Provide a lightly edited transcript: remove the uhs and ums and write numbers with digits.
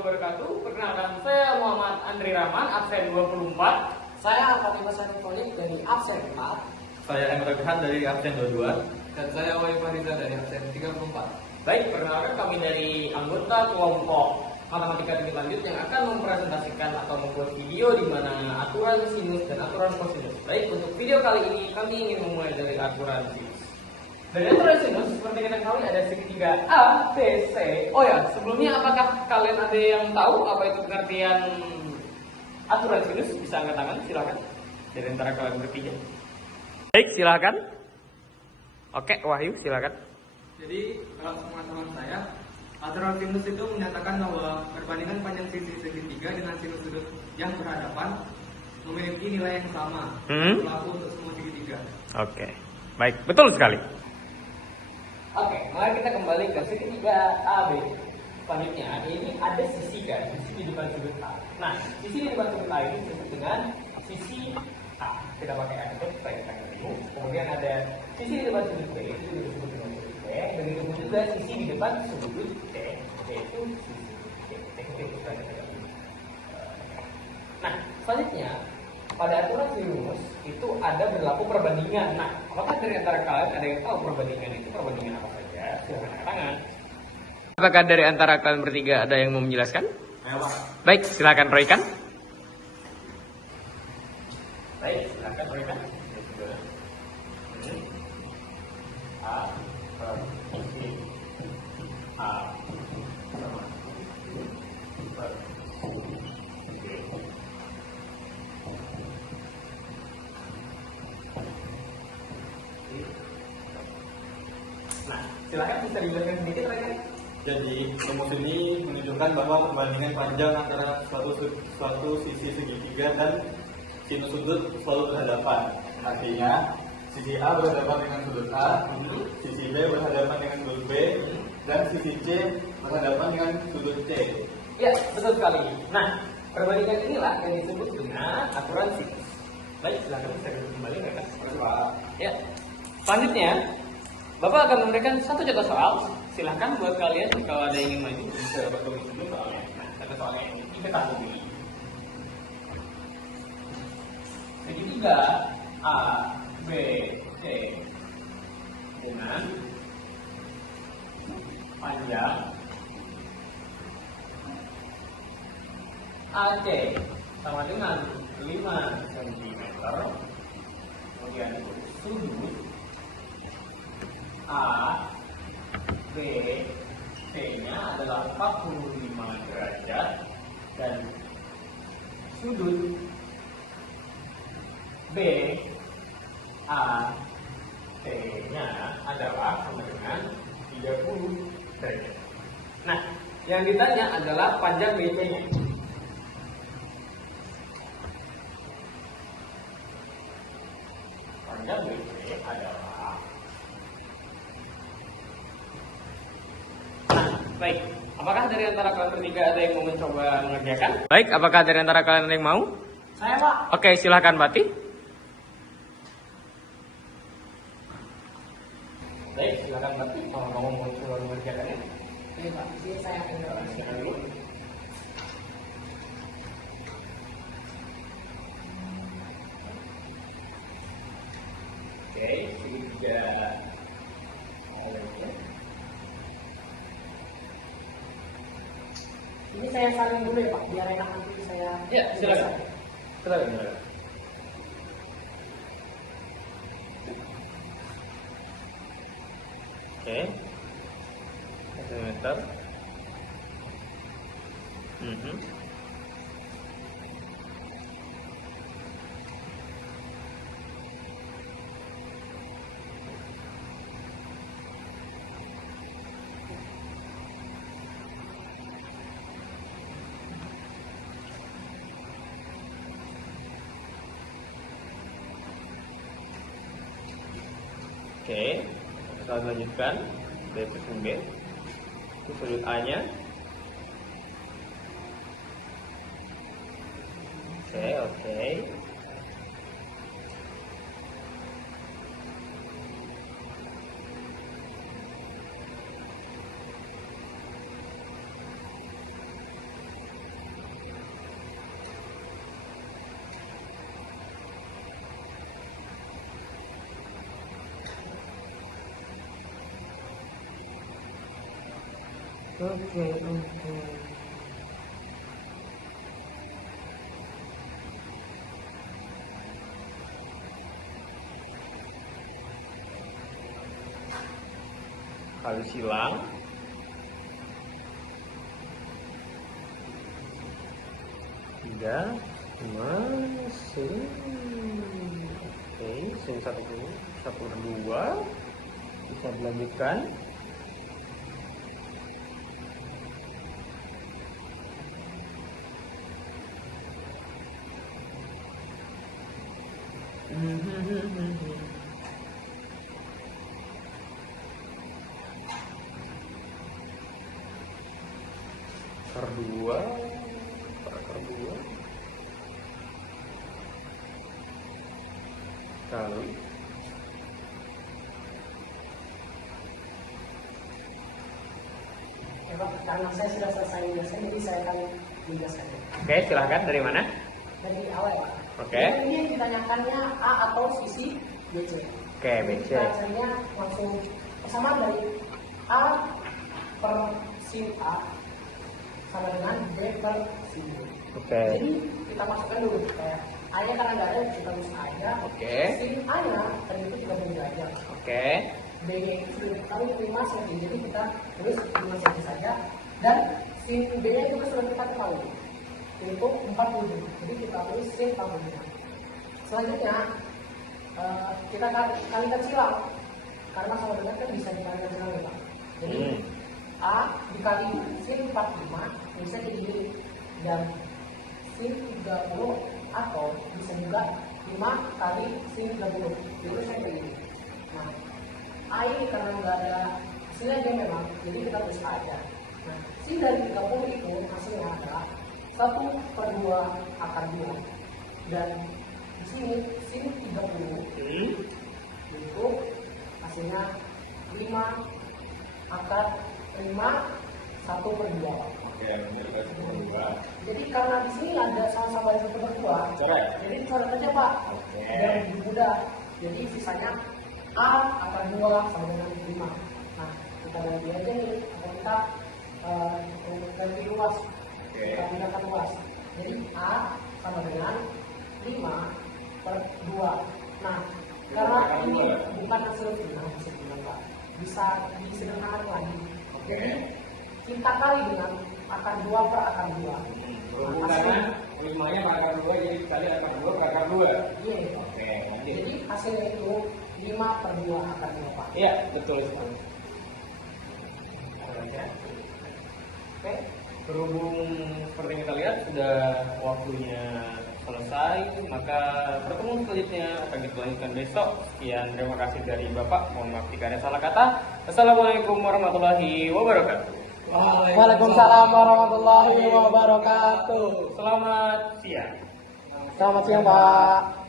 wabarakatuh. Perkenalkan, saya Muhammad Andri Rahman, absen 24. Saya Fatimah Sarifoli dari absen 4. Saya Emre Rehan dari absen 22. Dan saya Wahyu Fariza dari absen 34. Baik, perkenalkan kami dari anggota kelompok matematika tingkat lanjut yang akan mempresentasikan atau membuat video di mana aturan sinus dan aturan kosinus. Baik, untuk video kali ini kami ingin memulai dari aturan sinus. Dari aturan sinus, seperti kita ketahui ada segitiga A, B, C. Oh ya, sebelumnya apakah kalian ada yang tahu apa itu pengertian aturan sinus? Bisa angkat tangan, silakan. Dari antara kalian bertiga. Baik, silakan. Oke, Wahyu, silakan. Jadi kalau pengetahuan saya, aturan sinus itu menyatakan bahwa perbandingan panjang sisi segitiga dengan sinus sudut yang berhadapan memiliki nilai yang sama, berlaku untuk semua segitiga. Oke, baik, betul sekali. Oke, mari kita kembali ke segitiga AB. Selanjutnya, ini ada sisi kan, sisi di depan sudut A. Nah, sisi di depan sudut A ini disebut dengan sisi A. Kita pakai A untuk supaya kita ketemu. Kemudian ada sisi di depan sudut B, itu disebut dengan sudut B. Begitu juga sisi di depan sudut C, yaitu sisi C. Nah, selanjutnya pada aturan sinus itu ada berlaku perbandingan. Nah, apakah dari antara kalian ada yang tahu perbandingan itu perbandingan apa saja? Silakan angkat tangan. Apakah dari antara kalian bertiga ada yang mau menjelaskan? Ayo Pak. Baik, silakan Roykan. Baik, silakan Roykan. A per A sama per Nah, silakan bisa dijelaskan sedikit Roykan. Jadi rumus ini menunjukkan bahwa perbandingan panjang antara suatu sisi segitiga dan sinus sudut selalu berhadapan. Artinya sisi A berhadapan dengan sudut A, sisi B berhadapan dengan sudut B, dan sisi C berhadapan dengan sudut C. Ya, betul sekali. Nah, perbandingan inilah yang disebut dengan aturan sinus. Baik, silakan bisa kembali mereka. Ya. Selanjutnya, Bapak akan memberikan satu contoh soal. Silahkan buat kalian kalau ada yang ingin maju bisa dapat tulis dulu soalnya. Nah, contoh soalnya ini kita kasih dulu. Segitiga A, B, C dengan panjang AC sama dengan 5 cm. Kemudian sudut A, B, C-nya adalah 45 derajat dan sudut B, A, C-nya adalah sama dengan 30 derajat. Nah, yang ditanya adalah panjang BC-nya. Panjang BC adalah baik, apakah dari antara kalian bertiga ada yang mau mencoba mengerjakan? Baik, apakah dari antara kalian ada yang mau? Saya Pak. Oke, silahkan Bati. Baik, silahkan Bati. Kalau kamu mau coba mengerjakannya. Oke Pak, ini saya akan menjelaskan dulu. Oke, segitiga. Ini saya saling dulu ya Pak, biar enak nanti saya. Ya, silakan. Silakan. Oke. Centimeter. Oke, kita lanjutkan dari sudut B. Itu sudut A-nya. Oke. Oke. Kali silang. Tiga, lima, sin. Oke, sin satu per dua. Bisa dilanjutkan. Per dua, per dua kali Ya, Pak, karena saya sudah selesai menjelaskan, jadi saya akan menjelaskan. Oke, silahkan dari mana? Dari awal, Pak. Oke. Ini yang ditanyakannya A atau sisi BC. Oke, BC. Kita caranya langsung persamaan dari A per sin A sama dengan B per sin B. Oke. Jadi kita masukkan dulu kayak A-nya karena nggak ada kita tulis A aja. Oke. Sin A-nya tadi itu kita beri aja. Oke. B-nya itu sudah diketahui 5 cm, jadi kita tulis 5 cm saja. Dan sin B-nya juga sudah kita ketahui, yaitu 40. Jadi kita tulis sin 40. Selanjutnya kita kalikan silang, karena sama dengan kan bisa dikalikan silang ya Pak. Jadi A dikali sin 45 bisa jadi Y, dan sin 30 atau bisa juga 5 kali sin 30 itu saya pilih. Nah, A ini karena nggak ada hasilnya aja memang, jadi kita tulis A aja. Nah, sin dari 30 itu hasilnya adalah 1/2 akar 2, dan di sini sin 30 itu hasilnya 5 akar 5 1/2. Oke, menjadi 1/2. Jadi karena di sini ada sama-sama 1/2, Coret. jadi coret aja Pak. Oke. Dan lebih mudah. Jadi sisanya A akar 2 sama dengan 5. Nah, kita ganti aja nih, atau kita ganti luas. Oke. Kita pindahkan luas. Jadi A sama dengan 5/2. Nah, karena ini bukan hasil final, Pak, bisa disederhanakan lagi. Jadi kita kali dengan akar 2 per akar 2. Berhubungannya 5-nya per akar 2, jadi kali akar 2 per akar 2. Iya. Oke, lanjut. Jadi hasilnya itu 5/2 akar 2 Pak. Iya, betul sekali. Oke. Berhubung seperti yang kita lihat sudah waktunya selesai, maka pertemuan selanjutnya akan kita lanjutkan besok. Sekian, terima kasih dari Bapak. Mohon maaf jika ada salah kata. Assalamualaikum warahmatullahi wabarakatuh. Waalaikumsalam warahmatullahi wabarakatuh. Selamat siang. Selamat siang Pak.